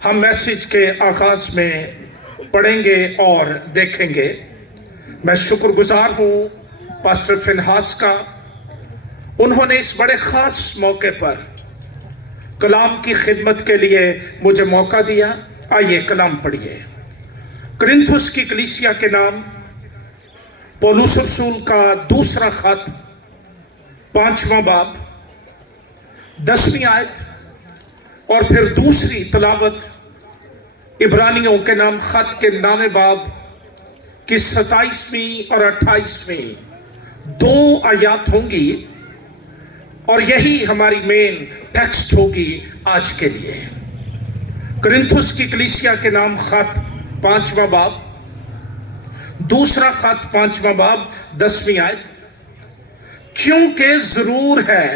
ہم میسیج کے آغاز میں پڑھیں گے اور دیکھیں گے۔ میں شکر گزار ہوں پاسٹر فنہاس کا، انہوں نے اس بڑے خاص موقع پر کلام کی خدمت کے لیے مجھے موقع دیا۔ آئیے کلام پڑھیے۔ کرنتھس کی کلیسیا کے نام پولس رسول کا دوسرا خط 5واں باب 10ویں آیت، اور پھر دوسری تلاوت عبرانیوں کے نام خط کے 9ویں باب کی 27ویں اور 28ویں 2 آیات ہوں گی، اور یہی ہماری مین ٹیکسٹ ہوگی آج کے لیے۔ کرنتھس کی کلیسیا کے نام خط 5واں باب، دوسرا خط 5واں باب 10ویں آیت۔ کیونکہ ضرور ہے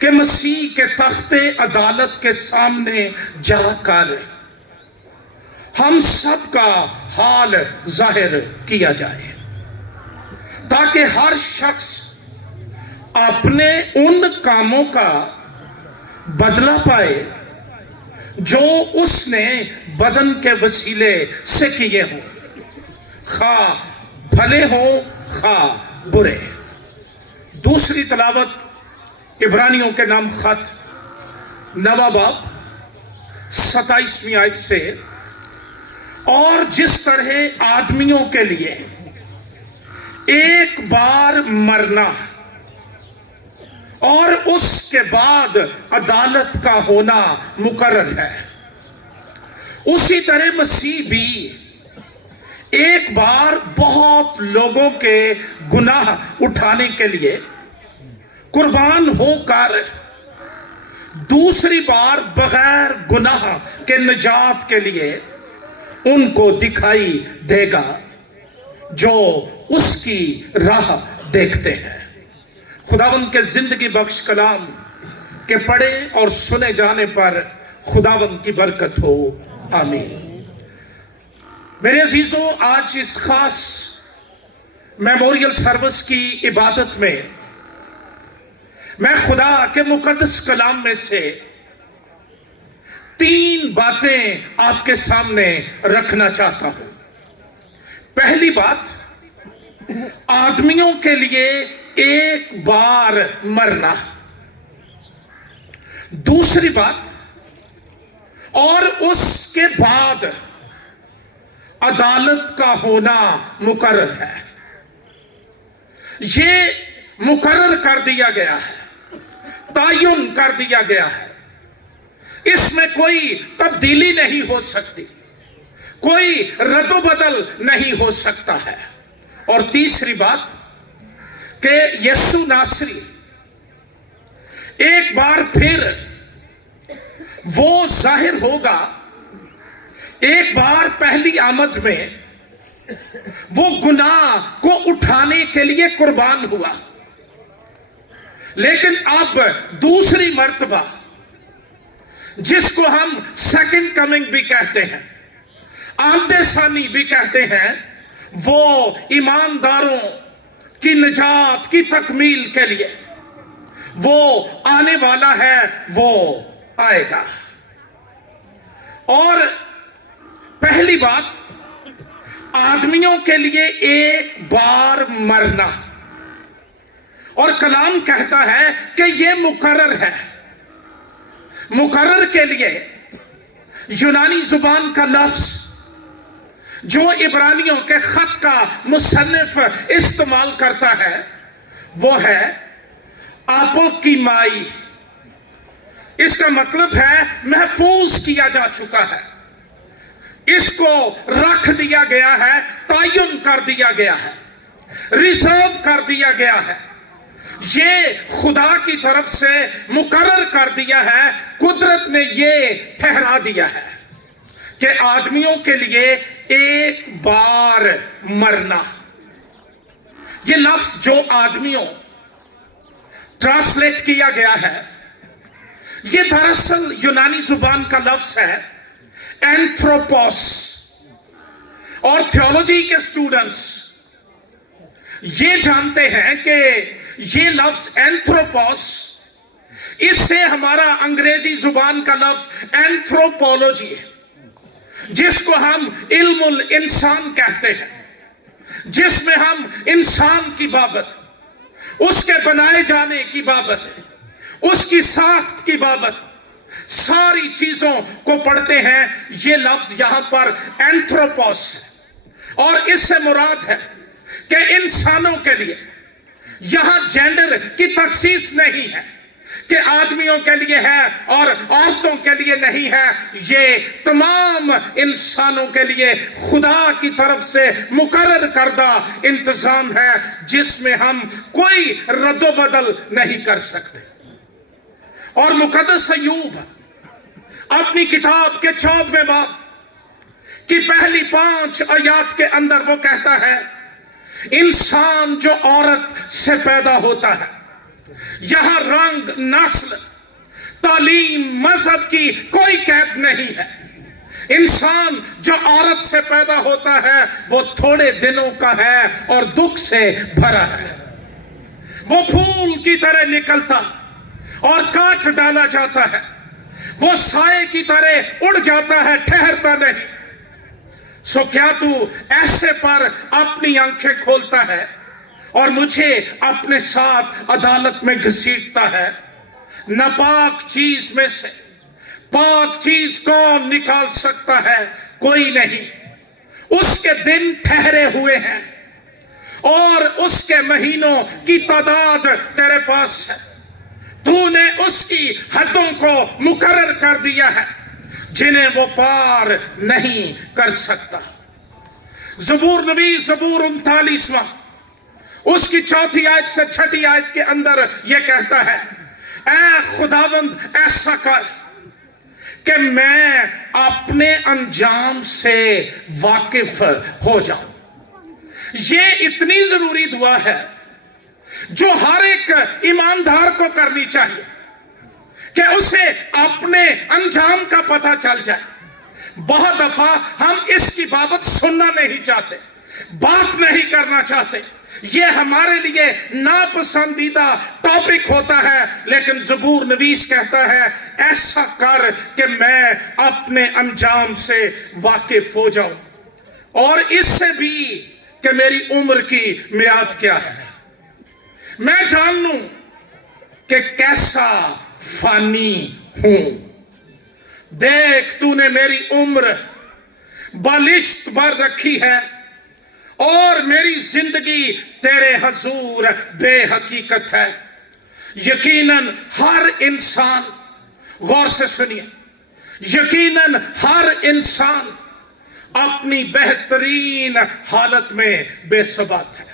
کہ مسیح کے تخت عدالت کے سامنے جا کر ہم سب کا حال ظاہر کیا جائے، تاکہ ہر شخص اپنے ان کاموں کا بدلہ پائے جو اس نے بدن کے وسیلے سے کیے ہوں، خواہ بھلے ہوں خواہ برے۔ دوسری تلاوت عبرانیوں کے نام خط 9واں باب 27ویں آیت سے، اور جس طرح آدمیوں کے لیے ایک بار مرنا اور اس کے بعد عدالت کا ہونا مقرر ہے، اسی طرح مسیح بھی ایک بار بہت لوگوں کے گناہ اٹھانے کے لیے قربان ہو کر دوسری بار بغیر گناہ کے نجات کے لیے ان کو دکھائی دے گا جو اس کی راہ دیکھتے ہیں۔ خداوند کے زندگی بخش کلام کے پڑھے اور سنے جانے پر خداوند کی برکت ہو، آمین۔ میرے عزیزوں، آج اس خاص میموریل سروس کی عبادت میں میں خدا کے مقدس کلام میں سے 3 باتیں آپ کے سامنے رکھنا چاہتا ہوں۔ پہلی بات، آدمیوں کے لیے ایک بار مرنا۔ دوسری بات، اور اس کے بعد عدالت کا ہونا مقرر ہے۔ یہ مقرر کر دیا گیا ہے، تعین کر دیا گیا ہے، اس میں کوئی تبدیلی نہیں ہو سکتی، کوئی رد و بدل نہیں ہو سکتا ہے۔ اور تیسری بات کہ یسوع ناصری ایک بار پھر وہ ظاہر ہوگا، ایک بار پہلی آمد میں وہ گناہ کو اٹھانے کے لیے قربان ہوا، لیکن اب دوسری مرتبہ، جس کو ہم سیکنڈ کمنگ بھی کہتے ہیں، آمد ثانی بھی کہتے ہیں، وہ ایمانداروں کی نجات کی تکمیل کے لیے وہ آنے والا ہے، وہ آئے گا۔ اور پہلی بات، آدمیوں کے لیے ایک بار مرنا، اور کلام کہتا ہے کہ یہ مقرر ہے۔ مقرر کے لیے یونانی زبان کا لفظ جو عبرانیوں کے خط کا مصنف استعمال کرتا ہے وہ ہے اپوکیمائی۔ اس کا مطلب ہے محفوظ کیا جا چکا ہے، اس کو رکھ دیا گیا ہے، تعین کر دیا گیا ہے، ریزرو کر دیا گیا ہے۔ یہ خدا کی طرف سے مقرر کر دیا ہے، قدرت نے یہ ٹھہرا دیا ہے کہ آدمیوں کے لیے ایک بار مرنا۔ یہ لفظ جو آدمیوں ٹرانسلیٹ کیا گیا ہے، یہ دراصل یونانی زبان کا لفظ ہے اینتھروپوس، اور تھیولوجی کے سٹوڈنٹس یہ جانتے ہیں کہ یہ لفظ اینتھروپوس इससे हमारा अंग्रेजी जुबान का लफ्ज एंथ्रोपोलॉजी है, जिसको हम इल्मुल इंसान कहते हैं, जिसमें हम इंसान की बाबत, उसके बनाए जाने की बाबत, उसकी साख्त की बाबत सारी चीजों को पढ़ते हैं। ये लफ्ज यहां पर एंथ्रोपोस है और इससे मुराद है कि इंसानों के लिए यहां जेंडर की तखसीस नहीं है कि आदमियों के लिए है और औरतों के लिए नहीं है। ये तमाम इंसानों के लिए खुदा की तरफ से मुकर्रर करदा इंतजाम है, जिसमें हम कोई रद्दोबदल नहीं कर सकते। और मुकद्दस अय्यूब अपनी किताब के 14वें बाब की पहली 5 आयत के अंदर वो कहता है, इंसान जो औरत से पैदा होता है, यहां रंग, नस्ल, तालीम, मजहब की कोई कैद नहीं है। इंसान जो औरत से पैदा होता है वो थोड़े दिनों का है और दुख से भरा है। वो फूल की तरह निकलता और काट डाला जाता है, वो साए की तरह उड़ जाता है, ठहरता नहीं। सो क्या तू ऐसे पर अपनी आंखें खोलता है और मुझे अपने साथ अदालत में घसीटता है? नापाक चीज में से पाक चीज कौन निकाल सकता है? कोई नहीं। उसके दिन ठहरे हुए हैं और उसके महीनों की तादाद तेरे पास है। तूने उसकी हदों को मुकर्रर कर दिया है जिन्हें वो पार नहीं कर सकता। ज़बूर नबी ज़बूर 39वां उसकी 4थी आयत से 6ठी आयत के अंदर यह कहता है, ऐ खुदावंद ऐसा कर कि मैं अपने अंजाम से वाकिफ हो जाऊं। ये इतनी जरूरी दुआ है जो हर एक ईमानदार को करनी चाहिए कि उसे अपने अंजाम का पता चल जाए। बहुत दफा हम इसकी बाबत सुनना नहीं चाहते, बात नहीं करना चाहते, ये हमारे लिए नापसंदीदा टॉपिक होता है। लेकिन ज़बूर नवीस कहता है, ऐसा कर कि मैं अपने अंजाम से वाकिफ हो जाऊं और इससे भी कि मेरी उम्र की मियाद क्या है, मैं जान लूं कि कैसा फानी हूं। देख, तूने मेरी उम्र बालिश्त भर रखी है और मेरी जिंदगी तेरे हजूर बेहकीकत है। यकीनन हर इंसान, गौर से सुनिए, यकीनन हर इंसान अपनी बेहतरीन हालत में बेसबात है।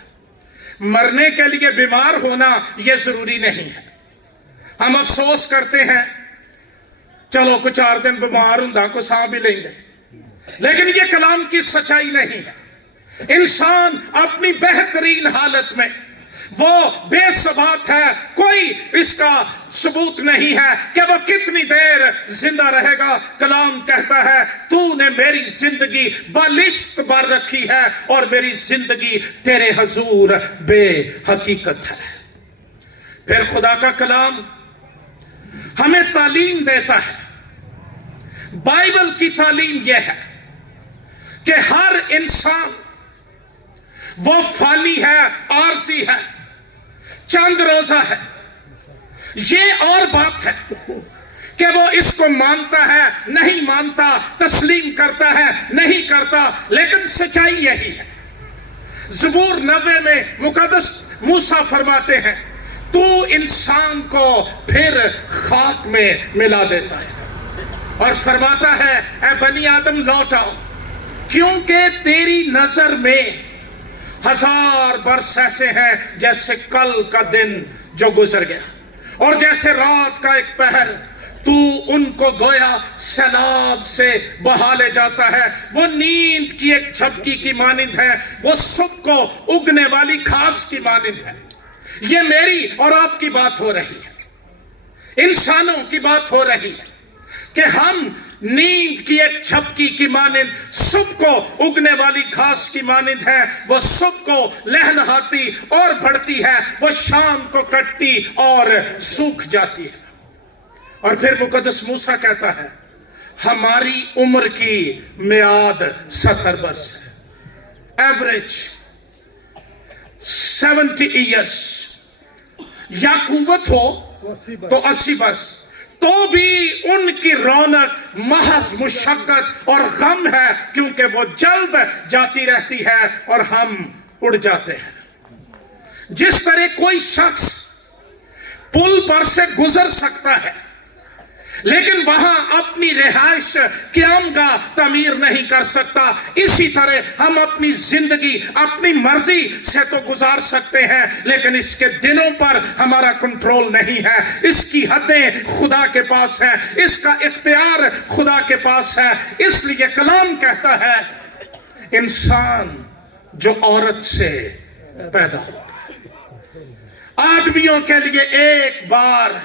मरने के लिए बीमार होना यह जरूरी नहीं है। हम अफसोस करते हैं, चलो कुछ 4 दिन बीमार होंदा को सां भी लेंगे, लेकिन यह कलाम की सच्चाई नहीं है। इंसान अपनी बेहतरीन हालत में वो बेसबात है, कोई इसका सबूत नहीं है कि वो कितनी देर जिंदा रहेगा। कलाम कहता है, तूने मेरी जिंदगी बालिश्त भर रखी है और मेरी जिंदगी तेरे हजूर बेहकीकत है। फिर खुदा का कलाम हमें तालीम देता है। बाइबल की तालीम यह है कि हर इंसान वो फानी है, आरसी है, चंद रोजा है। ये और बात है कि वो इसको मानता है, नहीं मानता, तस्लीम करता है, नहीं करता, लेकिन सच्चाई यही है। ज़बूर 90 में मुकद्दस मूसा फरमाते हैं, तू इंसान को फिर खाक में मिला देता है और फरमाता है, ऐ बनी आदम लौट आओ, क्योंकि तेरी नजर में 1000 बरस ऐसे हैं जैसे कल का दिन जो गुजर गया और जैसे रात का एक पहर। तू उनको गोया सैलाब से बहा ले जाता है। वो नींद की एक झपकी की मानिंद है, वो सुबह को उगने वाली घास की मानिंद है। ये मेरी और आपकी बात हो रही है, इंसानों की बात हो रही है कि हम नींद की एक झपकी की मानिंद, सुबह को उगने वाली घास की मानिंद है। वो सुबह को लहलहाती और बढ़ती है, वो शाम को कटती और सूख जाती है। और फिर मुकद्दस मूसा कहता है हमारी उम्र की मियाद 70 वर्ष है, एवरेज 70 ईयर्स। या कुव्वत हो तो 80 वर्ष, तो भी उनकी रौनक महज मुशक्कत और गम है, क्योंकि वो जल्द जाती रहती है और हम उड़ जाते हैं। जिस तरह कोई शख्स पुल पर से गुजर सकता है लेकिन वहां अपनी रिहाइश क़यामगाह तामीर नहीं कर सकता, इसी तरह हम अपनी जिंदगी अपनी मर्जी से तो गुजार सकते हैं लेकिन इसके दिनों पर हमारा कंट्रोल नहीं है। इसकी हदें खुदा के पास है, इसका इख्तियार खुदा के पास है। इसलिए कलाम कहता है इंसान जो औरत से पैदा हो, आदमियों के लिए एक बार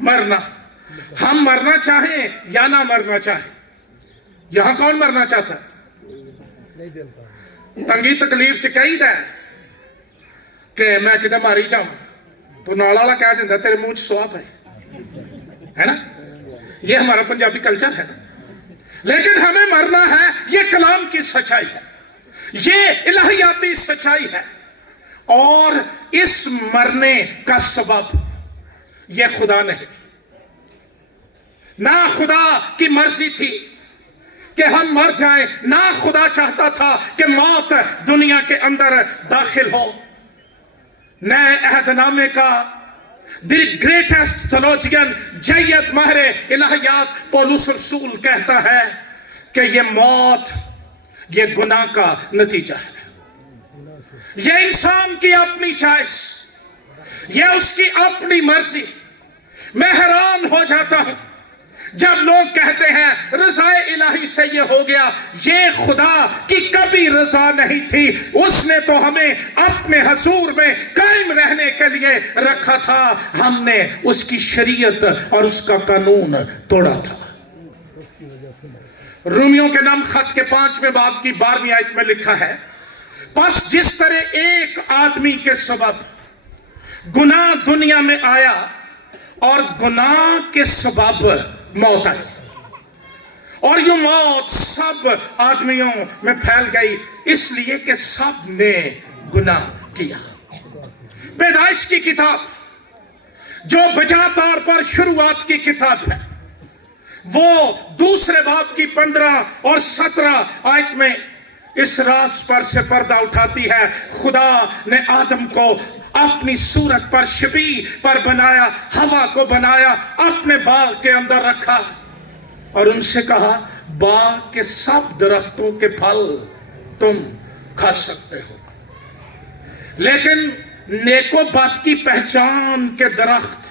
मरना, हम मरना चाहें या ना मरना चाहें। यहां कौन मरना चाहता है? तंगी तकलीफ च कहीदा है कि मैं किते मारी जाऊं, तो नाल वाला कह दिंदा तेरे मुंह च स्वाब है ना। ये हमारा पंजाबी कल्चर है। लेकिन हमें मरना है, ये कलाम की सच्चाई है, ये इलाहियाती सच्चाई है। और इस मरने का सबब ये खुदा नहीं, ना खुदा की मर्जी थी कि हम मर जाएं, ना खुदा चाहता था कि मौत दुनिया के अंदर दाखिल हो। नए अहदनामे का द ग्रेटेस्ट थियोलॉजियन जय्यद माहिर इलाहियात पौलुस रसूल कहता है कि ये मौत ये गुनाह का नतीजा है, ये इंसान की अपनी चॉइस, ये उसकी अपनी मर्जी। मैं हैरान हो जाता हूं जब लोग कहते हैं रज़ाए इलाही से ये हो गया। ये खुदा की कभी रजा नहीं थी, उसने तो हमें अपने हजूर में कायम रहने के लिए रखा था। हमने उसकी शरीयत और उसका कानून तोड़ा था। रोमियो के नाम खत के 5वें बाब की 12वीं आयत में लिखा है, बस जिस तरह एक आदमी के सबब गुनाह दुनिया में आया और गुनाह के सबब मौत आई, और यूं मौत सब आदमियों में फैल गई इसलिए कि सब ने गुनाह किया। पैदाइश की किताब जो बजा तौर पर शुरुआत की किताब है, वो दूसरे बाब की 15 और 17 आयत में इस राज पर से पर्दा उठाती है। खुदा ने आदम को अपनी सूरत पर शबी पर बनाया, हवा को बनाया, अपने बाग के अंदर रखा और उनसे कहा बाग के सब दरख्तों के फल तुम खा सकते हो, लेकिन नेकोबद की पहचान के दरख्त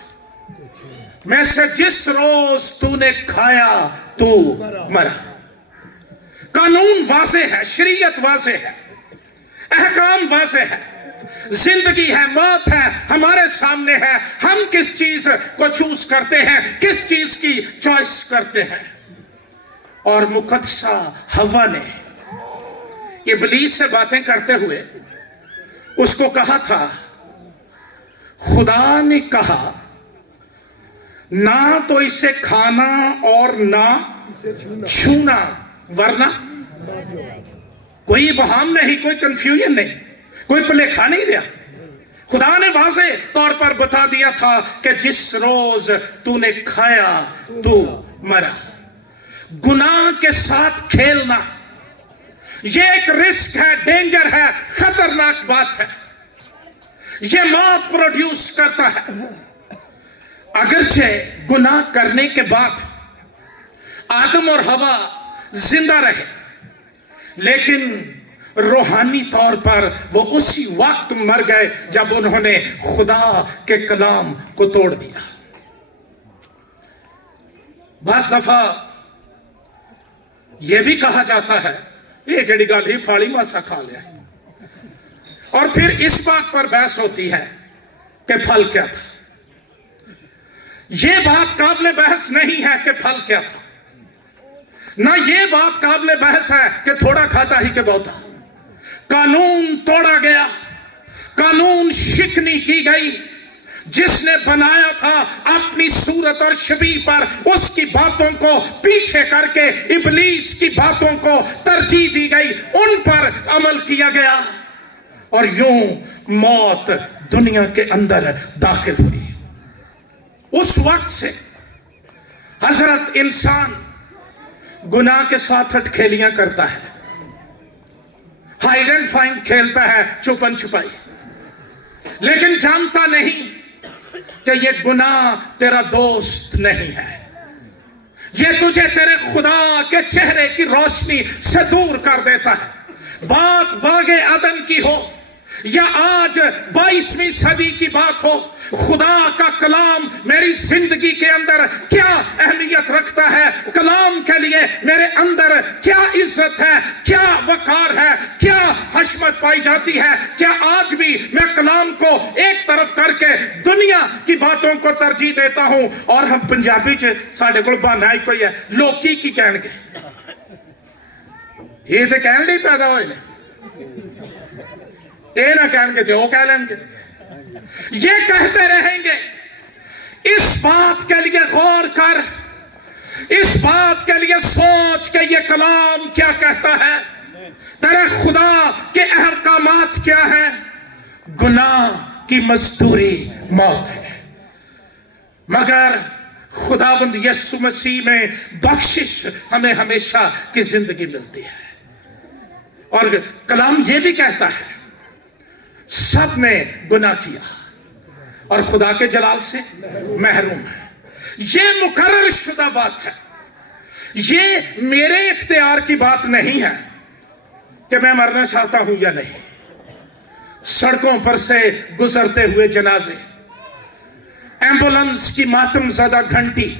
में से जिस रोज तूने खाया तू मरा। कानून वाज़े है, शरीयत वाज़े है, अहकाम वाज़े है, जिंदगी है, मौत है, हमारे सामने है। हम किस चीज को चूज करते हैं, किस चीज की चॉइस करते हैं। और मुकद्दसा हवा ने इब्लीस से बातें करते हुए उसको कहा था, खुदा ने कहा ना तो इसे खाना और ना छूना, वरना कोई बहाम नहीं, कोई कंफ्यूजन नहीं, कोई भुलेखा नहीं रहा। खुदा ने वाज़े तौर पर बता दिया था कि जिस रोज तूने खाया तू मरा। गुनाह के साथ खेलना ये एक रिस्क है, डेंजर है, खतरनाक बात है। ये मौत प्रोड्यूस करता है। अगरचे गुनाह करने के बाद आदम और हवा जिंदा रहे, लेकिन रूहानी तौर पर वो उसी वक्त मर गए जब उन्होंने खुदा के कलाम को तोड़ दिया। बस दफा यह भी कहा जाता है ये जड़ी गल ही फाली मासा खा लिया, और फिर इस बात पर बहस होती है कि फल क्या था। यह बात काबिल बहस नहीं है कि फल क्या था, ना ये बात काबिल बहस है कि थोड़ा खाता ही के बहुता। कानून तोड़ा गया, कानून शिकनी की गई, جس نے بنایا تھا اپنی صورت اور شبیہ پر، اس کی باتوں کو پیچھے کر کے ابلیس کی باتوں کو ترجیح دی گئی، ان پر عمل کیا گیا، اور یوں موت دنیا کے اندر داخل ہوئی۔ اس وقت سے حضرت انسان گناہ کے ساتھ اٹکھیلیاں کرتا ہے، ہائیڈ اینڈ فائنڈ کھیلتا ہے، چھپن چھپائی، لیکن جانتا نہیں کہ یہ گناہ تیرا دوست نہیں ہے، یہ تجھے تیرے خدا کے چہرے کی روشنی سے دور کر دیتا ہے۔ بات باغ عدن کی ہو یا آج 22ویں صدی کی بات ہو، خدا کا کلام میری زندگی کے اندر کیا اہمیت رکھتا ہے، کلام کے لیے میرے اندر کیا عزت ہے، کیا وقار ہے، کیا حشمت پائی جاتی ہے، کیا آج بھی میں کلام کو ایک طرف کر کے دنیا کی باتوں کو ترجیح دیتا ہوں۔ اور ہم پنجابی ساڑھے کو بہانا ہی کوئی ہے، لوکی کی کہن گے، یہ تو کہن لی پیدا ہوئے نے، یہ نہ کہن گے جو وہ کہہ لیں گے، یہ کہتے رہیں گے۔ اس بات کے لیے غور کر، اس بات کے لیے سوچ کہ یہ کلام کیا کہتا ہے، تیرے خدا کے احکامات کیا ہیں۔ گناہ کی مزدوری موت ہے، مگر خداوند یسوع مسیح میں بخشش ہمیں ہمیشہ کی زندگی ملتی ہے۔ اور کلام یہ بھی کہتا ہے سب نے گناہ کیا اور خدا کے جلال سے محروم ہے۔ یہ مقرر شدہ بات ہے، یہ میرے اختیار کی بات نہیں ہے کہ میں مرنا چاہتا ہوں یا نہیں۔ سڑکوں پر سے گزرتے ہوئے جنازے، ایمبولنس کی ماتم زدہ گھنٹی،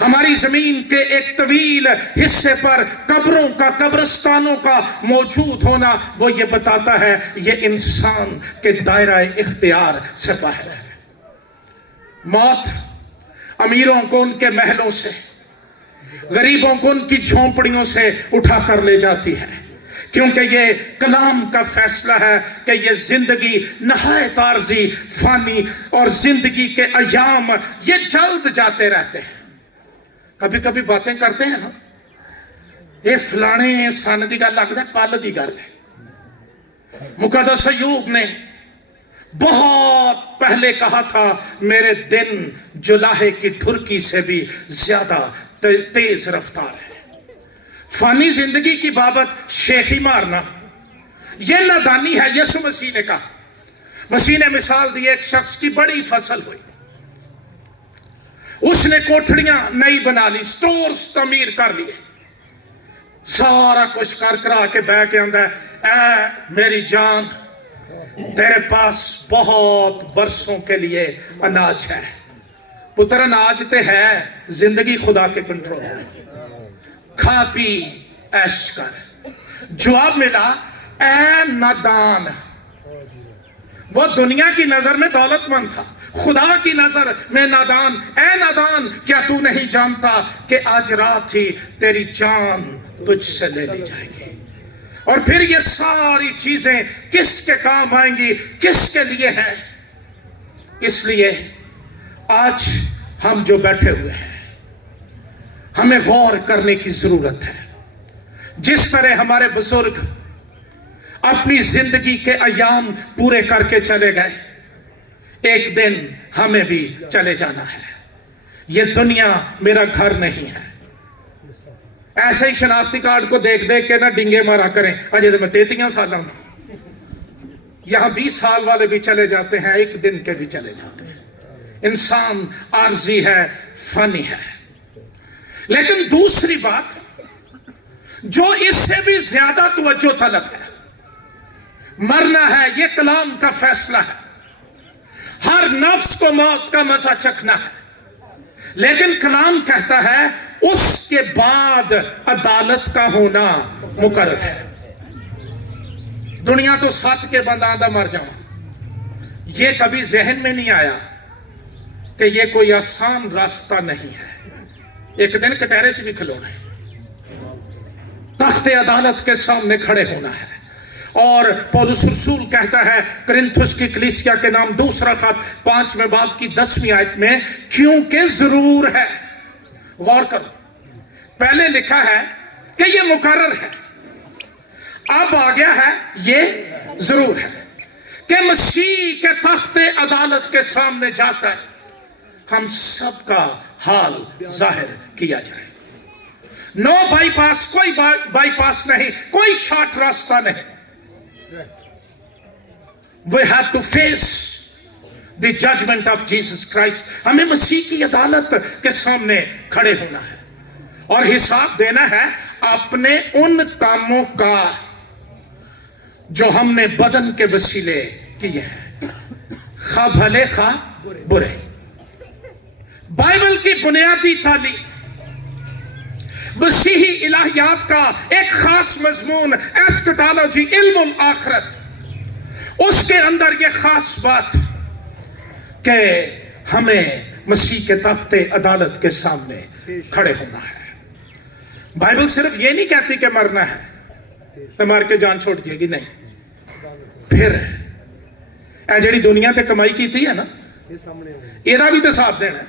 ہماری زمین کے ایک طویل حصے پر قبروں کا، قبرستانوں کا موجود ہونا، وہ یہ بتاتا ہے یہ انسان کے دائرہ اختیار سے باہر ہے۔ موت امیروں کو ان کے محلوں سے، غریبوں کو ان کی جھونپڑیوں سے اٹھا کر لے جاتی ہے، کیونکہ یہ کلام کا فیصلہ ہے کہ یہ زندگی نہایت عارضی، فانی، اور زندگی کے ایام یہ جلد جاتے رہتے ہیں۔ کبھی کبھی باتیں کرتے ہیں نا، یہ فلانے سن دی گل لگتا ہے کل دی گل ہے۔ مقدس ایوب نے بہت پہلے کہا تھا میرے دن جلاہے کی ٹھرکی سے بھی زیادہ تیز رفتار ہے۔ فانی زندگی کی بابت شیخی مارنا یہ نادانی ہے۔ یسوع مسیح نے کہا، مسیح نے مثال دی، ایک شخص کی بڑی فصل ہوئی، اس نے کوٹھڑیاں نئی بنا لی، سٹورز تعمیر کر لیے، سارا کچھ کر کرا کے بہ کے اندر، اے میری جان تیرے پاس بہت برسوں کے لیے اناج ہے۔ پتر اناج تے ہے، زندگی خدا کے کنٹرول ہے، کھا پی عیش کر۔ جواب ملا، اے نادان، وہ دنیا کی نظر میں دولت مند تھا، خدا کی نظر میں نادان۔ اے نادان، کیا تو نہیں جانتا کہ آج رات ہی تیری جان تجھ سے لے لی جائے گی، اور پھر یہ ساری چیزیں کس کے کام آئیں گی، کس کے لیے ہیں؟ اس لیے آج ہم جو بیٹھے ہوئے ہیں ہمیں غور کرنے کی ضرورت ہے۔ جس طرح ہمارے بزرگ اپنی زندگی کے ایام پورے کر کے چلے گئے، ایک دن ہمیں بھی چلے جانا ہے۔ یہ دنیا میرا گھر نہیں ہے۔ ایسے ہی شناختی کارڈ کو دیکھ دیکھ کے نہ ڈنگے مارا کریں، اجے تو میں 33 سال ہوں، یہاں 20 سال والے بھی چلے جاتے ہیں، ایک دن کے بھی چلے جاتے ہیں۔ انسان عارضی ہے، فانی ہے۔ لیکن دوسری بات جو اس سے بھی زیادہ توجہ طلب ہے، مرنا ہے، یہ کلام کا فیصلہ ہے۔ ہر نفس کو موت کا مزہ چکھنا ہے، لیکن کلام کہتا ہے اس کے بعد عدالت کا ہونا مقرر ہے۔ دنیا تو سات کے بند آدھا مر جاؤں، یہ کبھی ذہن میں نہیں آیا کہ یہ کوئی آسان راستہ نہیں ہے۔ ایک دن کٹہرے چ بھی کھلونا ہے، تخت عدالت کے سامنے کھڑے ہونا ہے، اور पौलुस रसूल कहता है कुरिन्थुस की कलीसिया के नाम दूसरा खत 5वें बाब की 10वीं आयत में, क्योंकि जरूर है। गौर करो, पहले लिखा है कि ये मुकर्रर है, अब आ गया है ये जरूर है कि मसीह के तख्ते अदालत के सामने जाकर हम सबका हाल जाहिर किया जाए। नो बाईपास, कोई बाईपास नहीं, कोई शॉर्ट रास्ता नहीं। We have to face the judgment of Jesus Christ. हमें मसीह की अदालत के सामने खड़े होना है और हिसाब देना है अपने उन कामों का जो हमने बदन के वसीले किए हैं, खा भले खा बुरे। बाइबल की बुनियादी तालीम, मसीही इलाहियात का एक खास मजमून एस्कटोलॉजी, इल्मुल आखिरत, उसके अंदर ये खास बात कि हमें मसीह के तख्ते अदालत के सामने खड़े होना है। बाइबल सिर्फ ये नहीं कहती कि मरना है तो मार के जान छोड़ जाएगी, नहीं। फिर ए जिहड़ी दुनिया ते कमाई की है ना, एदा भी तो हिसाब देना है।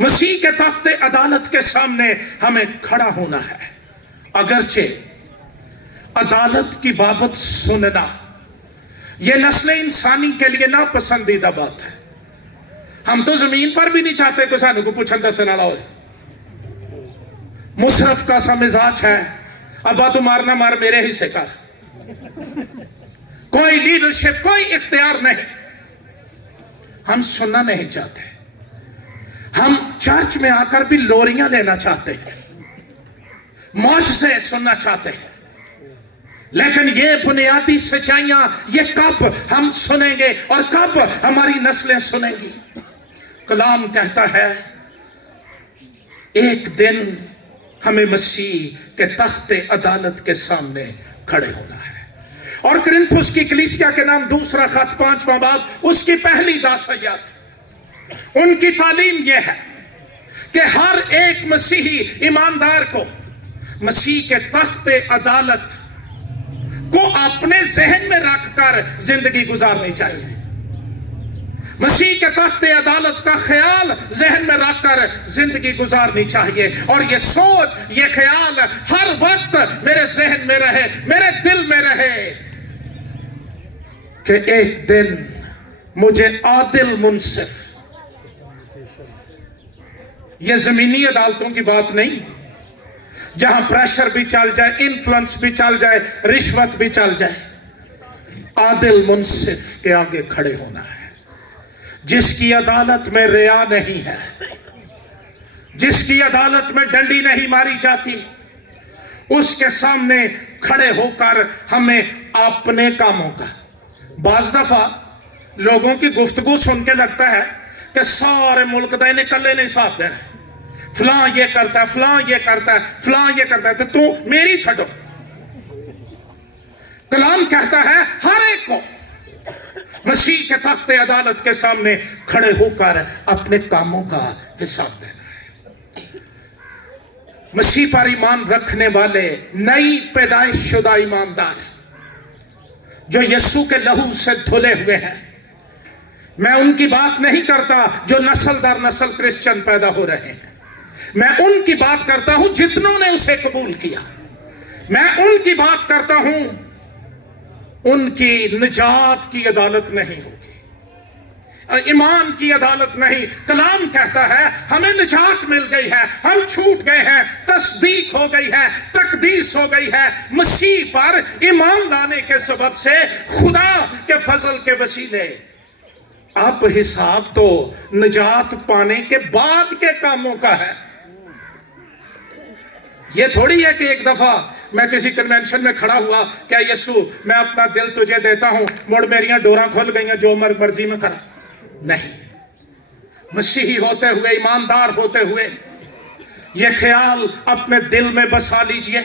मसीह के तख्ते अदालत के सामने हमें खड़ा होना है। अगरचे अदालत की बाबत सुनना यह नस्ल इंसानी के लिए नापसंदीदा बात है। हम तो जमीन पर भी नहीं चाहते कि सानू को पूछन दसन वाला हो। मुशरफ का सा मिजाज है, अब्बा तू मारना मार, मेरे हिस्से कर। कोई लीडरशिप, कोई इख्तियार नहीं। हम सुनना नहीं चाहते। हम चर्च में आकर भी लोरियां लेना चाहते हैं, मौज से सुनना चाहते हैं, लेकिन ये बुनियादी सच्चाइयां ये कब हम सुनेंगे और कब हमारी नस्लें सुनेंगी? कलाम कहता है एक दिन हमें मसीह के तख्ते अदालत के सामने खड़े होना है। और कुरिन्थुस की कलीसिया के नाम दूसरा खत 5वां बाब, उसकी पहली 10 आयत, उनकी तालीम यह है कि हर एक मसीही ईमानदार को मसीह के तख्ते अदालत को अपने जहन में रखकर जिंदगी गुजारनी चाहिए। मसीह के तख्ते अदालत का ख्याल जहन में रखकर जिंदगी गुजारनी चाहिए। और ये सोच, ये ख्याल हर वक्त मेरे जहन में रहे, मेरे दिल में रहे कि एक दिन मुझे आदिल मुंसिफ, ये जमीनी अदालतों की बात नहीं जहां प्रेशर भी चल जाए, इन्फ्लुएंस भी चल जाए, रिश्वत भी चल जाए, आदिल मुंसिफ के आगे खड़े होना है, जिसकी अदालत में रिया नहीं है, जिसकी अदालत में डंडी नहीं मारी जाती, उसके सामने खड़े होकर हमें अपने कामों का। बाज दफा लोगों की गुफ्तगू सुन के लगता है कि सारे मुल्क का इन्हें कल्ले ने हिसाब देना है, फलां ये करता है, फलां ये करता है, फलां ये करता है, तो तू मेरी छड़ो। कलाम कहता है हर एक को मसीह के तख्ते अदालत के सामने खड़े होकर अपने कामों का हिसाब देना है। मसीह पर ईमान रखने वाले नई पैदाइश शुदा ईमानदार हैं, जो यीशु के लहू से धुले हुए हैं। मैं उनकी बात नहीं करता जो नस्ल दर नस्ल क्रिश्चियन पैदा हो रहे हैं, मैं उनकी बात करता हूं जितनों ने उसे कबूल किया। मैं उनकी बात करता हूं, उनकी निजात की अदालत नहीं होगी, ईमान की अदालत नहीं। कलाम कहता है हमें निजात मिल गई है, हम छूट गए हैं, तस्दीक हो गई है, तकदीस हो गई है मसीह पर ईमान लाने के सबब से, खुदा के फजल के वसीले। अब हिसाब तो निजात पाने के बाद के कामों का है। ये थोड़ी है कि एक दफा मैं किसी कन्वेंशन में खड़ा हुआ, क्या यीशु मैं अपना दिल तुझे देता हूं, मुड़ मेरियां डोरा खुल गई, जो मर्जी में करा। नहीं, मसीही होते हुए, ईमानदार होते हुए ये ख्याल अपने दिल में बसा लीजिए,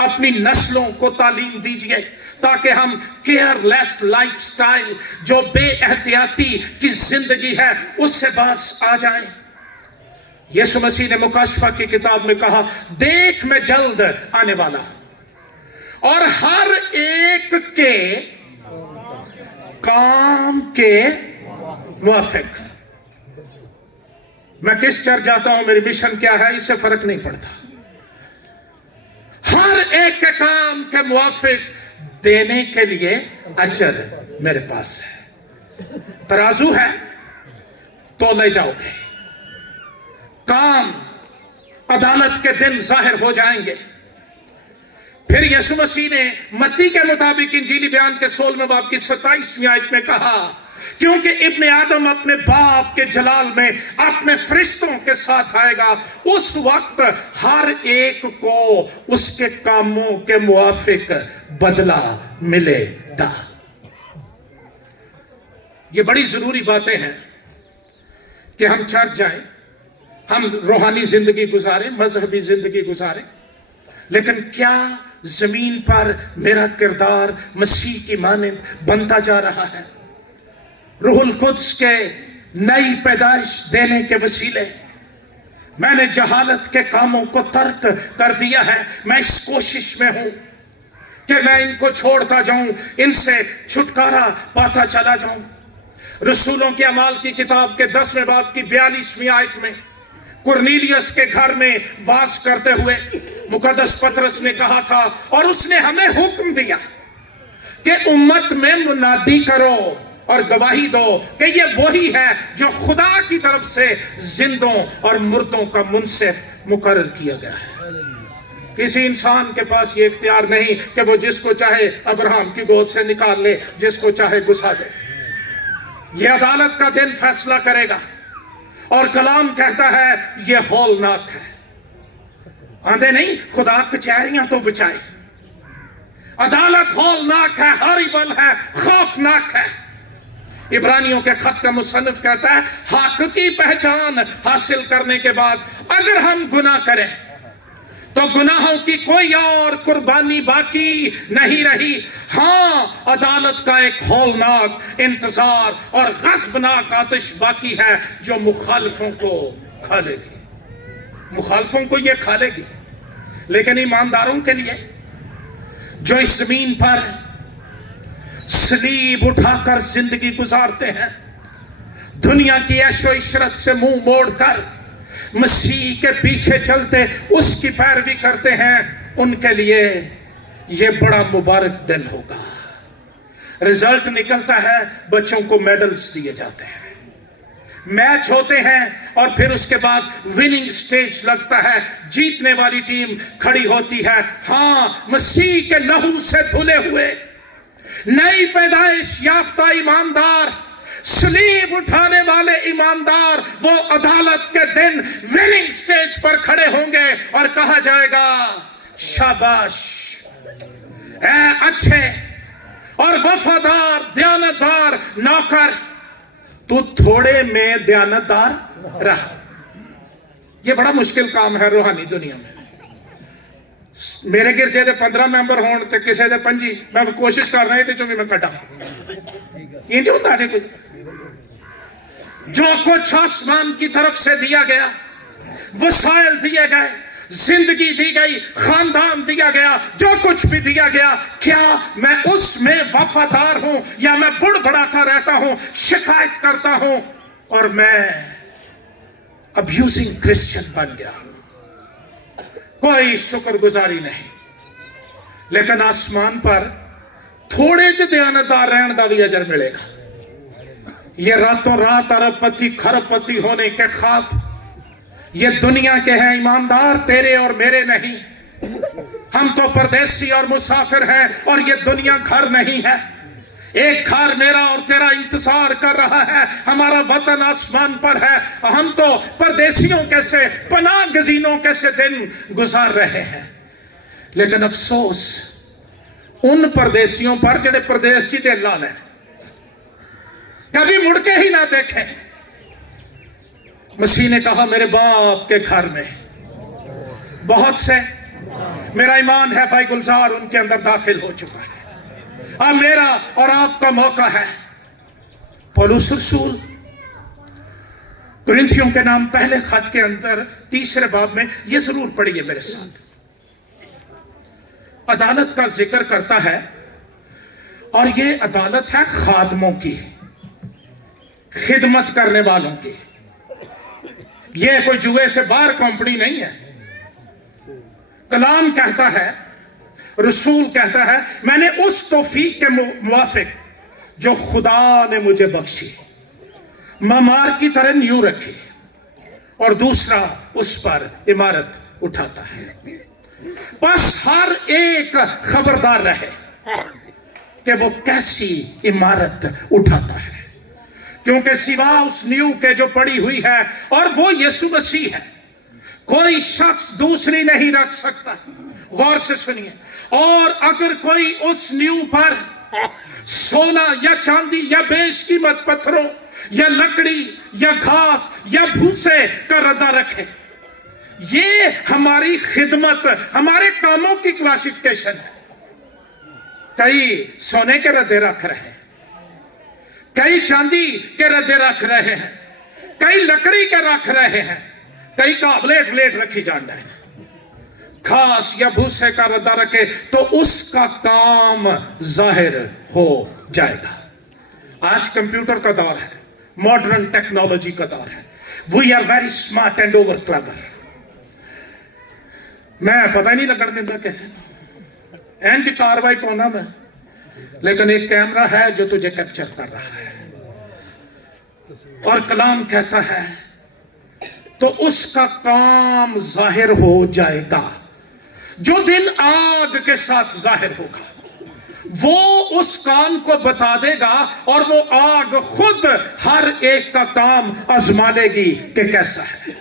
अपनी नस्लों को तालीम दीजिए, ताकि हम केयरलेस लाइफस्टाइल, जो बेएहतियाती की जिंदगी है, उससे बाज आ जाए। यीशु मसीह ने मुकाशफा की किताब में कहा, देख मैं जल्द आने वाला हूं और हर एक के काम के मुआफिक। मैं किस चर्च जाता हूं, मेरी मिशन क्या है, इससे फर्क नहीं पड़ता। हर एक के काम के मुआफिक देने के लिए अजर मेरे पास है। तराजू है तो ले जाओगे, काम अदालत के दिन जाहिर हो जाएंगे। फिर यीशु मसीह ने मत्ती के मुताबिक इंजीली बयान के 16वें बाब की 27वीं आयत में कहा, क्योंकि इब्ने आदम अपने बाप के जलाल में अपने फरिश्तों के साथ आएगा, उस वक्त हर एक को उसके कामों के मुआफिक बदला मिलेगा। ये बड़ी जरूरी बातें हैं कि हम चर्च जाएं, हम रूहानी जिंदगी गुजारें, मजहबी जिंदगी गुजारें, लेकिन क्या जमीन पर मेरा किरदार मसीह की मानंद बनता जा रहा है? रूहुल कुद्स के नई पैदाइश देने के वसीले मैंने जहालत के कामों को तर्क कर दिया है। मैं इस कोशिश में हूं कि मैं इनको छोड़ता जाऊं, इनसे छुटकारा पाता चला जाऊं। रसूलों के अमाल की किताब के 10वें बाब की 42वीं आयत में कुरनीलियस के घर में वास करते हुए मुकद्दस पतरस ने कहा था, और उसने हमें हुक्म दिया कि उम्मत में मुनादी करो और गवाही दो कि ये वही है जो खुदा की तरफ से जिंदों और मुर्दों का मुंसिफ मुकर्रर किया गया है। किसी इंसान के पास ये इख्तियार नहीं कि वो जिसको चाहे अब्राहम की गोद से निकाल ले, जिसको चाहे घुसा दे। ये अदालत का दिन फैसला करेगा, और कलाम कहता है ये हौलनाक है। आंधे नहीं, खुदा कचहरियां तो बचाए। अदालत हौलनाक है, हॉरिबल है, खौफनाक है। इब्रानियों के खत का मुसन्निफ कहता है, हक की पहचान हासिल करने के बाद अगर हम गुनाह करें तो गुनाहों की कोई और कुर्बानी बाकी नहीं रही। हाँ, अदालत का एक हौलनाक इंतजार और गज़बनाक आतिश बाकी है जो मुखालिफों को खा लेगी। मुखालिफों को ये खा लेगी, लेकिन ईमानदारों के लिए जो इस जमीन पर सलीब उठाकर जिंदगी गुजारते हैं, दुनिया की ऐशो इशरत से मुंह मोड़कर मसीह के पीछे चलते उसकी पैरवी करते हैं, उनके लिए यह बड़ा मुबारक दिन होगा। रिजल्ट निकलता है, बच्चों को मेडल्स दिए जाते हैं, मैच होते हैं, और फिर उसके बाद विनिंग स्टेज लगता है, जीतने वाली टीम खड़ी होती है। हाँ, मसीह के लहू से धुले हुए नई पैदाइश याफ्ता ईमानदार, सलीब उठाने वाले ईमानदार, वो अदालत के दिन विनिंग स्टेज पर खड़े होंगे और कहा जाएगा, शाबाश ऐ अच्छे और वफादार दयानतदार नौकर, तू थोड़े में दयानतदार रहा। ये बड़ा मुश्किल काम है रूहानी दुनिया में। मेरे गिरजे दे 15 मैंबर होने ते किसी दे 5, मैं कोशिश कर रहा हूं मैं कटा इंज होता है। कुछ जो कुछ आसमान की तरफ से दिया गया, वसाइल दिए गए, जिंदगी दी गई, खानदान दिया गया, जो कुछ भी दिया गया, क्या मैं उसमें वफादार हूं या मैं बुड़बड़ाता रहता हूं, शिकायत करता हूं और मैं अब्यूजिंग क्रिश्चियन बन गया हूं? कोई शुक्रगुजारी नहीं। लेकिन आसमान पर थोड़े च दयानतदार रहने का भी अजर मिलेगा। ये रातों रात अरबपति खरबपति होने के ख्वाब ये दुनिया के हैं ईमानदार, तेरे और मेरे नहीं। हम तो परदेसी और मुसाफिर हैं, और ये दुनिया घर नहीं है। एक घर मेरा और तेरा इंतजार कर रहा है, हमारा वतन आसमान पर है। हम तो परदेसियों कैसे, पनाह गजीनों कैसे दिन गुजार रहे हैं। लेकिन अफसोस उन परदेसियों पर जेड़े परदेश ची ते अल्लाह ने कभी मुड़ के ही ना देखे। मसीह ने कहा, मेरे बाप के घर में बहुत से, मेरा ईमान है भाई गुलजार उनके अंदर दाखिल हो चुका है। अब मेरा और आपका मौका है। पौलुस रसूल कुरिन्थियों के नाम पहले खत के अंदर 3 बाब में, ये जरूर पढ़िए मेरे साथ। अदालत का जिक्र करता है, और ये अदालत है खादमों की, खिदमत करने वालों की। ये कोई जुए से बाहर कंपनी नहीं है। कलाम कहता है, रसूल कहता है, मैंने उस तौफीक के मुवाफिक जो खुदा ने मुझे बख्शी ममार की तरह न्यू रखी, और दूसरा उस पर इमारत उठाता है। बस हर एक खबरदार रहे कि वो कैसी इमारत उठाता है, क्योंकि सिवा उस नींव के जो पड़ी हुई है और वो यीशु मसीह है, कोई शख्स दूसरी नहीं रख सकता। गौर से सुनिए, और अगर कोई उस नींव पर सोना या चांदी या बेशकीमत पत्थरों या लकड़ी या घास या भूसे का रद्दा रखे, ये हमारी खिदमत, हमारे कामों की क्लासिफिकेशन है। कई सोने के रद्दे रख रहे हैं, कई चांदी के रद्दे रख रहे हैं, कई लकड़ी के रख रहे हैं, कई काबलेट लेट रखी जान रहे हैं। घास या भूसे का रद्दा रखे तो उसका काम जाहिर हो जाएगा। आज कंप्यूटर का दौर है, मॉडर्न टेक्नोलॉजी का दौर है। We are very smart and over clever. मैं पता ही नहीं लगन देता कैसे इंज कार्रवाई पाना मैं, लेकिन एक कैमरा है जो तुझे कैप्चर कर रहा है। और कलाम कहता है तो उसका काम जाहिर हो जाएगा। जो दिन आग के साथ जाहिर होगा, वो उस काम को बता देगा, और वो आग खुद हर एक का काम आजमा लेगी कि कैसा है।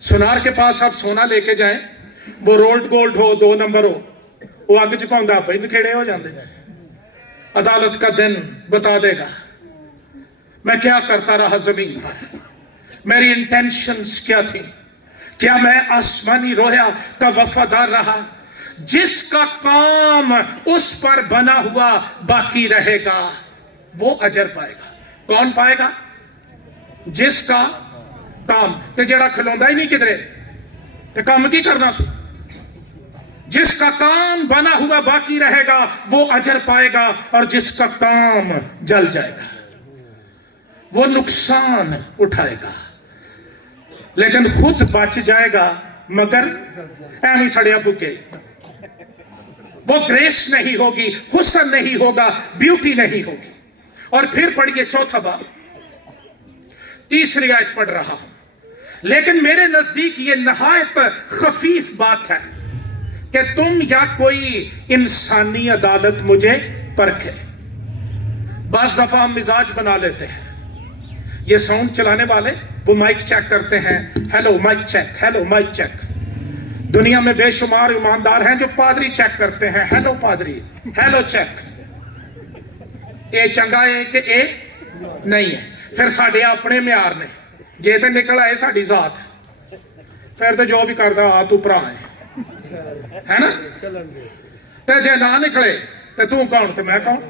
सुनार के पास आप सोना लेके जाएं, वो रोल्ड गोल्ड हो, 2 नंबर हो, वो अग चुकाउंदा आप ही नखेड़े हो जाते। अदालत का दिन बता देगा मैं क्या करता रहा जमीन पर, मेरी इंटेंशंस क्या थी, क्या मैं आसमानी रोया का वफादार रहा। जिसका काम उस पर बना हुआ बाकी रहेगा वो अजर पाएगा। कौन पाएगा? जिसका काम, ते जड़ा खलोंदा ही नहीं किधरे ते काम की करना सु। जिसका काम बना हुआ बाकी रहेगा वो अजर पाएगा, और जिसका काम जल जाएगा वो नुकसान उठाएगा, लेकिन खुद बच जाएगा, मगर ऐनी सड़िया फूके। वो ग्रेस नहीं होगी, हुस्न नहीं होगा, ब्यूटी नहीं होगी। और फिर पढ़िए चौथा बाब, 3री आयत पढ़ रहा हूं। लेकिन मेरे नजदीक ये नहायत खफीफ बात है कि तुम या कोई इंसानी अदालत मुझे परखे। बाज दफा हम मिजाज बना लेते हैं। ये साउंड चलाने वाले वो माइक चेक करते हैं, hello mike check, hello mike check. दुनिया में बेशुमार ईमानदार हैं जो पादरी चेक करते हैं, हेलो पादरी, हेलो चेक। ए चंगा है कि ए नहीं है। फिर साडे अपने म्यार ने, जे तो निकल आए साडी जात, फिर तो जो भी करदा आ तू भरा है ना। ते जे ना निकले तो तू कौन तो मैं कौन।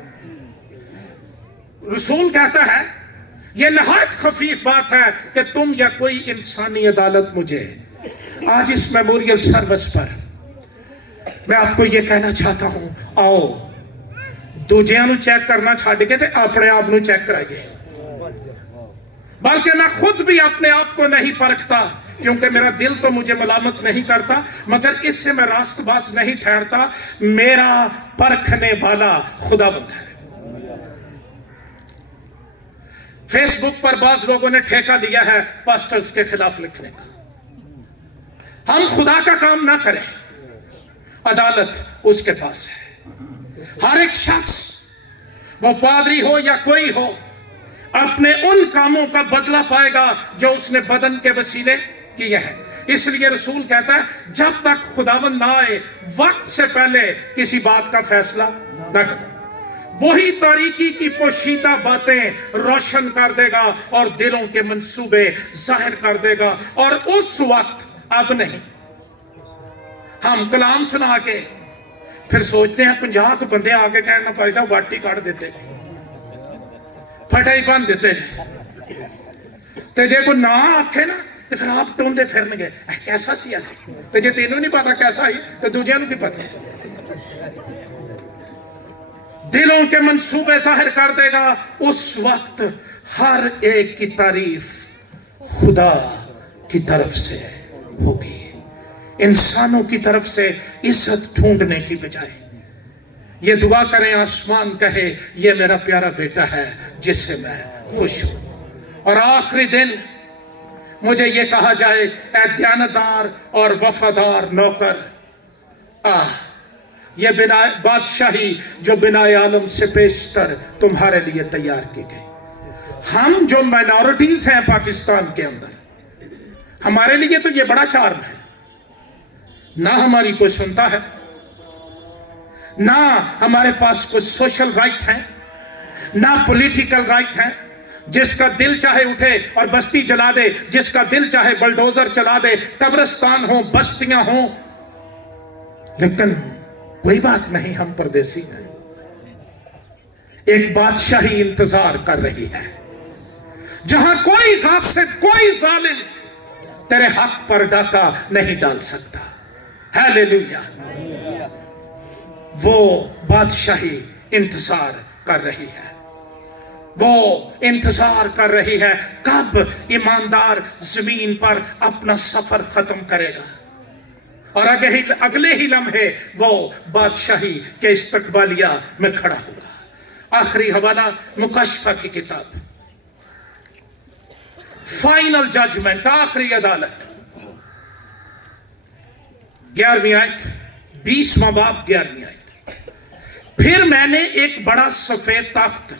रसूल कहता है यह नहायत खफीफ बात है कि तुम या कोई इंसानी अदालत मुझे। आज इस मेमोरियल सर्विस पर मैं आपको यह कहना चाहता हूं, आओ दूजियां नू चेक करना छड़ के ते अपने आप नू चेक कराइए। बल्कि मैं खुद भी अपने आप को नहीं परखता, क्योंकि मेरा दिल तो मुझे मलामत नहीं करता, मगर इससे मैं रास्तबाज नहीं ठहरता। मेरा परखने वाला खुदावंद है। फेसबुक पर बाज लोगों ने ठेका लिया है पास्टर्स के खिलाफ लिखने का। हम खुदा का काम ना करें, अदालत उसके पास है। हर एक शख्स, वो पादरी हो या कोई हो, अपने उन कामों का बदला पाएगा जो उसने बदन के वसीले किए हैं। इसलिए रसूल कहता है जब तक खुदावंद ना आए, वक्त से पहले किसी बात का फैसला ना करो। वही तारीकी की पोशीदा बातें रोशन कर देगा और दिलों के मंसूबे जाहिर कर देगा। और उस वक्त, अब नहीं, हम कलाम सुना के फिर सोचते हैं 50 बंदे आके कहना भाई साहब वाटी काट देते, फटा ही बन देते। ते जे कोई ना आखे ना ਤੇ ਫਿਰ ਆਪ ਟੋਂਦੇ ਫਿਰਨਗੇ ਕੈਸਾ ਸੀ ਅੱਜ, ਤੇ ਜੇ ਤੈਨੂੰ ਨਹੀਂ ਪਤਾ ਕੈਸਾ ਹੀ ਤੇ ਦੂਜਿਆਂ ਨੂੰ ਕੀ ਪਤਾ। दिलों के मंसूबे जाहिर कर देगा, उस वक्त हर एक की तारीफ खुदा की तरफ से होगी। इंसानों की तरफ से इज्जत ढूंढने की बजाय ये दुआ करें, आसमान कहे ये मेरा प्यारा बेटा है जिससे मैं खुश हूं। और आखिरी दिन मुझे ये कहा जाए, ऐ दयानतदार और वफादार नौकर, ये बिना बादशाही जो बिना आलम से पेशतर तुम्हारे लिए तैयार की गई। हम जो माइनॉरिटीज हैं पाकिस्तान के अंदर, हमारे लिए तो ये बड़ा चार्म है, ना हमारी कोई सुनता है, ना हमारे पास कुछ सोशल राइट है, ना पॉलिटिकल राइट है। जिसका दिल चाहे उठे और बस्ती जला दे, जिसका दिल चाहे बलडोजर चला दे, कब्रिस्तान हो, बस्तियां हो, लेकिन कोई बात नहीं, हम परदेसी हैं। एक बादशाही इंतजार कर रही है जहां कोई गासिब, कोई जालिम तेरे हक पर डाका नहीं डाल सकता। हालेलुया। वो बादशाही इंतजार कर रही है, वो इंतजार कर रही है कब ईमानदार जमीन पर अपना सफर खत्म करेगा और अगले ही लम्हे वो बादशाही के इस्तकबालिया में खड़ा होगा। आखिरी हवाला मुकशफा की किताब, फाइनल जजमेंट, आखिरी अदालत, 11वीं आयत, 20वां बाब, 11वीं आयत। फिर मैंने एक बड़ा सफेद तख्त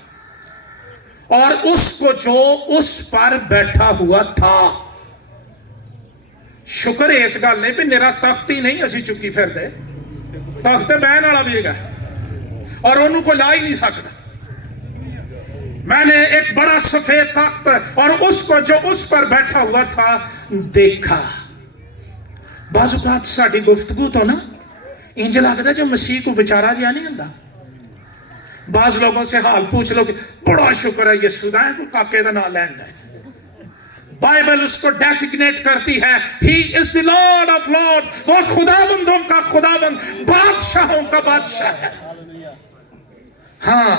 और उसको जो उस पर बैठा हुआ था, शुक्र है इस गल ने भी मेरा तख्त ही नहीं असी चुकी फिरदे, तख्त बहन वाला भी है और उन्होंने को ला ही नहीं सकता। मैंने एक बड़ा सफेद तख्त और उसको जो उस पर बैठा हुआ था देखा। बाजुकात साडी गुफ्तगू तो ना इंज लगता जो मसीह को बेचारा जिहा नहीं हुंदा। बाज लोगों से हाल पूछ लो कि बड़ा शुक्र है ये सुदा है, को काके का नाम लैंदा है। बाइबल उसको डेसिग्नेट करती है, he is the Lord of Lord, वो खुदावंदों का खुदावंद, बादशाहों का बादशाह है। हाँ,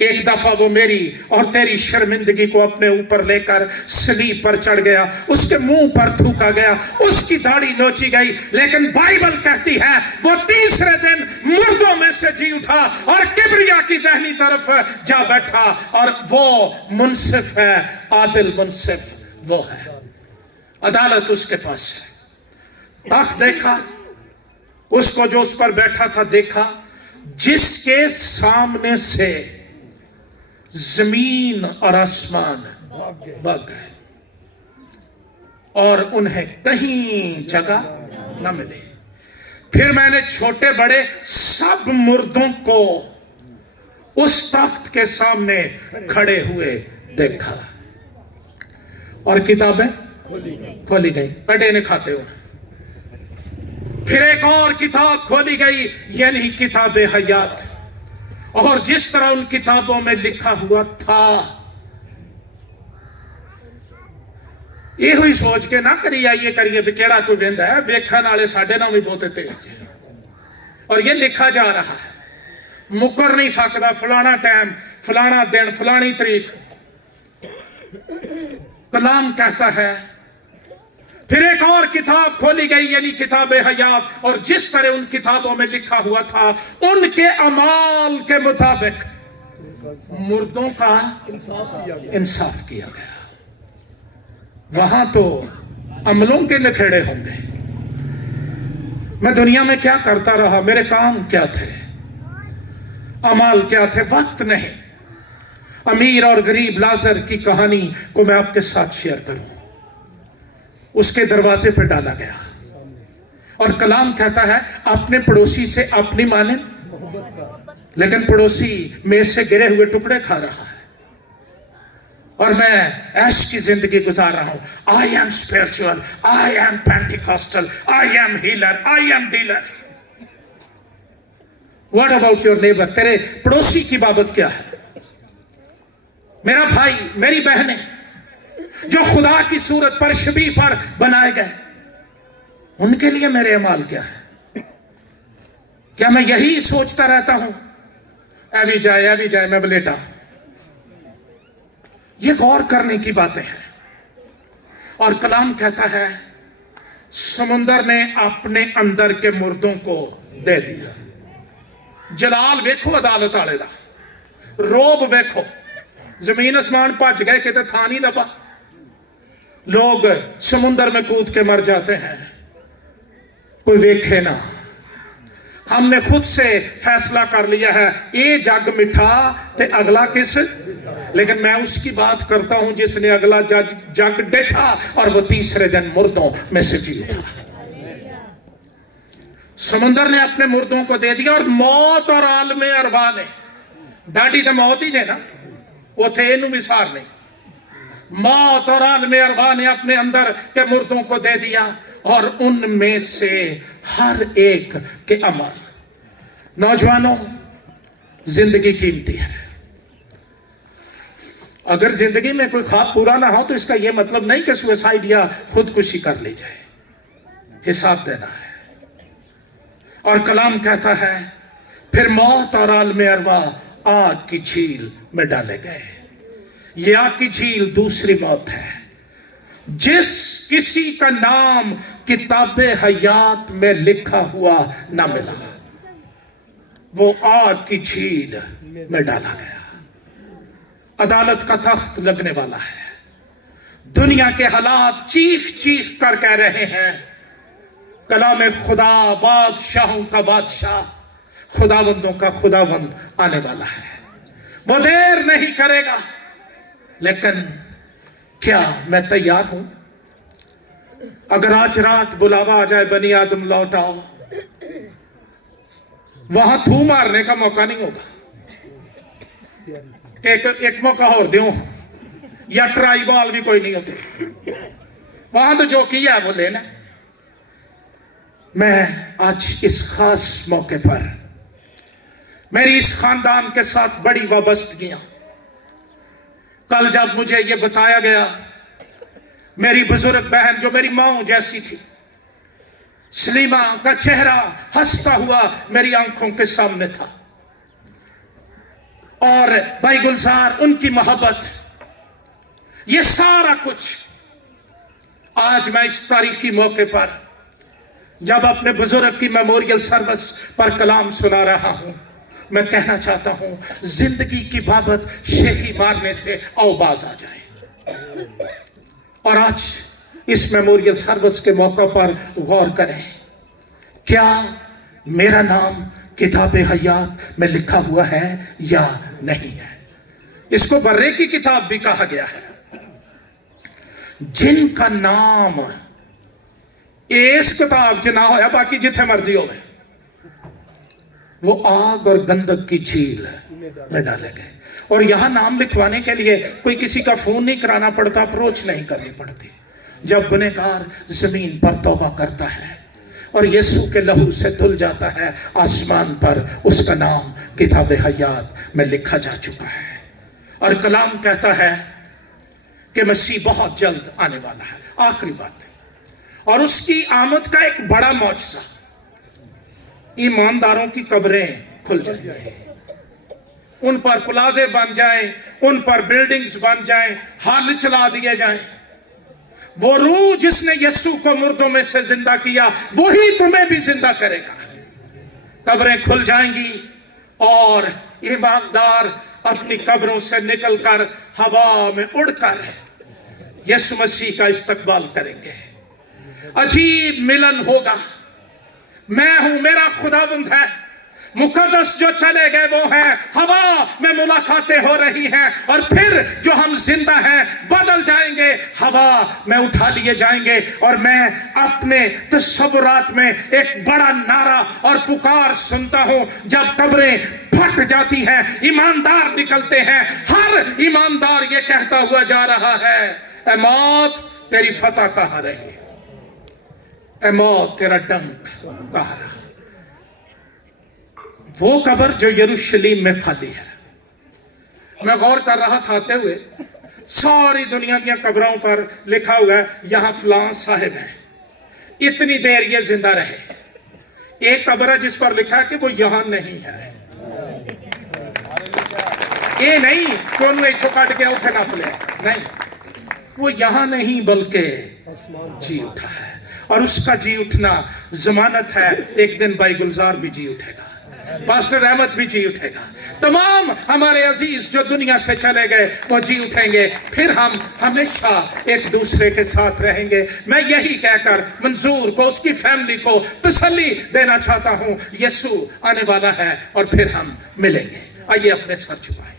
एक दफा वो मेरी और तेरी शर्मिंदगी को अपने ऊपर लेकर सलीब पर चढ़ गया, उसके मुंह पर थूका गया, उसकी दाढ़ी नोची गई, लेकिन बाइबल कहती है वो तीसरे दिन मुर्दों में से जी उठा और किबरिया की दाहिनी तरफ जा बैठा। और वो मुंसिफ है, आदिल मुंसिफ वो है, अदालत उसके पास है। तख्त देखा, उसको जो उस पर बैठा था देखा, जिसके सामने से जमीन और आसमान भाग गए और उन्हें कहीं जगह न मिली। फिर मैंने छोटे बड़े सब मुर्दों को उस तख्त के सामने खड़े हुए देखा और किताबें खोली गई, पढ़े ने खाते हो। फिर एक और किताब खोली गई, यानी किताब हयात, और जिस तरह उन किताबों में लिखा हुआ था, ये हुई सोच के ना करी आइए करिए भी केड़ा कोई वेंदा है, वेखन वाले साडे नाल भी बहुत तेज है। और ये लिखा जा रहा है, मुकर नहीं सकता, फलाना टाइम, फलाना दिन, फलानी तारीख, कलाम कहता है। फिर एक और किताब खोली गई, यानी किताब हयात, और जिस तरह उन किताबों में लिखा हुआ था, उनके अमाल के मुताबिक मुर्दों का इंसाफ किया गया। वहां तो अमलों के नखेड़े होंगे। मैं दुनिया में क्या करता रहा, मेरे काम क्या थे, अमाल क्या थे, वक्त नहीं। अमीर और गरीब लाजर की कहानी को मैं आपके साथ शेयर करूं। उसके दरवाजे पर डाला गया और कलाम कहता है अपने पड़ोसी से अपनी माने, लेकिन पड़ोसी मेज से गिरे हुए टुकड़े खा रहा है और मैं ऐश की जिंदगी गुजार रहा हूं। I am spiritual, I am Pentecostal, I am healer, I am dealer. What about your neighbour? तेरे पड़ोसी की बाबत क्या है? मेरा भाई, मेरी बहनें, जो खुदा की सूरत पर शबीह पर बनाए गए, उनके लिए मेरे अमाल क्या है? क्या मैं यही सोचता रहता हूं ऐवी जाए मैं बलेटा? ये गौर करने की बातें हैं। और कलाम कहता है समुंदर ने अपने अंदर के मुर्दों को दे दिया। जलाल वेखो अदालत आले दा, रोब वेखो, जमीन आसमान भज गए, किते थां नहीं लभा। लोग समुंदर में कूद के मर जाते हैं, कोई वेखे ना। हमने खुद से फैसला कर लिया है ये जग मिठा ते अगला किस, लेकिन मैं उसकी बात करता हूं जिसने अगला जग देखा और वो तीसरे दिन मुर्दों में से जी उठा। समुंदर ने अपने मुर्दों को दे दिया और मौत और आलमे अरवा ने, डाडी तो मौत ही है ना, उथे इनू विसार नहीं। मौत और आलमे अरवा ने अपने अंदर के मुर्दों को दे दिया और उनमें से हर एक के अमल। नौजवानों, जिंदगी कीमती है। अगर जिंदगी में कोई ख्वाब पूरा ना हो तो इसका यह मतलब नहीं कि सुसाइड या खुदकुशी कर ली जाए, हिसाब देना है। और कलाम कहता है फिर मौत और आलमे अरवा आग की झील में डाले गए। ये आग की झील दूसरी मौत है। जिस किसी का नाम किताबे हयात में लिखा हुआ ना मिला, वो आग की झील में डाला गया। अदालत का तख्त लगने वाला है। दुनिया के हालात चीख चीख कर कह रहे हैं कलाम खुदा, बादशाहों का बादशाह, खुदावंदों का खुदावंद आने वाला है। वो देर नहीं करेगा। लेकिन क्या मैं तैयार हूं? अगर आज रात बुलावा आ जाए बनी आदम लौट आओ, वहां थू मारने का मौका नहीं होगा। एक मौका और दो, या ट्राई बॉल भी कोई नहीं होती। वहां तो जो किया वो लेना। मैं आज इस खास मौके पर मेरी इस खानदान के साथ बड़ी वाबस्तगियां। कल जब मुझे ये बताया गया, मेरी बुजुर्ग बहन जो मेरी मां जैसी थी, सलीमा का चेहरा हंसता हुआ मेरी आंखों के सामने था, और भाई गुलजार, उनकी मोहब्बत, ये सारा कुछ आज मैं इस तारीखी मौके पर जब अपने बुजुर्ग की मेमोरियल सर्विस पर कलाम सुना रहा हूं, मैं कहना चाहता हूं जिंदगी की बाबत शेखी मारने से औबाज आ जाए। और आज इस मेमोरियल सर्विस के मौके पर गौर करें, क्या मेरा नाम किताबे हयात में लिखा हुआ है या नहीं है? इसको बर्रे की किताब भी कहा गया है। जिनका नाम इस किताब च ना होया, बाकी जिथे मर्जी हो, वो आग और गंधक की झील में डाले गए। और यहां नाम लिखवाने के लिए कोई किसी का फोन नहीं कराना पड़ता, अप्रोच नहीं करनी पड़ती। जब गुनहगार जमीन पर तौबा करता है और यीशु के लहू से धुल जाता है, आसमान पर उसका नाम किताबे हयात में लिखा जा चुका है। और कलाम कहता है कि मसीह बहुत जल्द आने वाला है। आखिरी बात है, और उसकी आमद का एक बड़ा मौजज़ा, ईमानदारों की कब्रें खुल जाएंगी, उन पर प्लाजे बन जाएं, उन पर बिल्डिंग्स बन जाएं, हल चला दिए जाएं। वो रूह जिसने यीशु को मुर्दों में से जिंदा किया, वही तुम्हें भी जिंदा करेगा। कब्रें खुल जाएंगी और ईमानदार अपनी कब्रों से निकलकर हवा में उड़कर यीशु मसीह का इस्तकबाल करेंगे। अजीब मिलन होगा। मैं हूं, मेरा खुदावंद है, मुकद्दस जो चले गए वो हैं, हवा में मुलाकातें हो रही हैं, और फिर जो हम जिंदा हैं बदल जाएंगे, हवा में उठा लिए जाएंगे। और मैं अपने तस्वुरात में एक बड़ा नारा और पुकार सुनता हूं, जब कब्रें फट जाती हैं, ईमानदार निकलते हैं, हर ईमानदार ये कहता हुआ जा रहा है, ऐ मौत तेरी फतह कहां रही, ऐ मौत तेरा डंक कहां रहा। वो कब्र जो यरूशलेम में खाली है। मैं गौर कर रहा था आते हुए, सारी दुनिया की कब्रों पर लिखा हुआ है यहाँ फलां साहिब है, इतनी देर ये जिंदा रहे। एक कब्र है जिस पर लिखा है कि वो यहाँ नहीं है। ये नहीं कि उन्होंने इथों काट के उठे ना पले, नहीं, वो यहाँ नहीं बल्कि जी उठा है, और उसका जी उठना जमानत है एक दिन भाई गुलजार भी जी उठेगा, पास्टर रहमत भी जी उठेगा, तमाम हमारे अजीज जो दुनिया से चले गए वो जी उठेंगे, फिर हम हमेशा एक दूसरे के साथ रहेंगे। मैं यही कहकर मंजूर को, उसकी फैमिली को तसल्ली देना चाहता हूं, यीशु आने वाला है और फिर हम मिलेंगे। आइए अपने सर झुकाएं।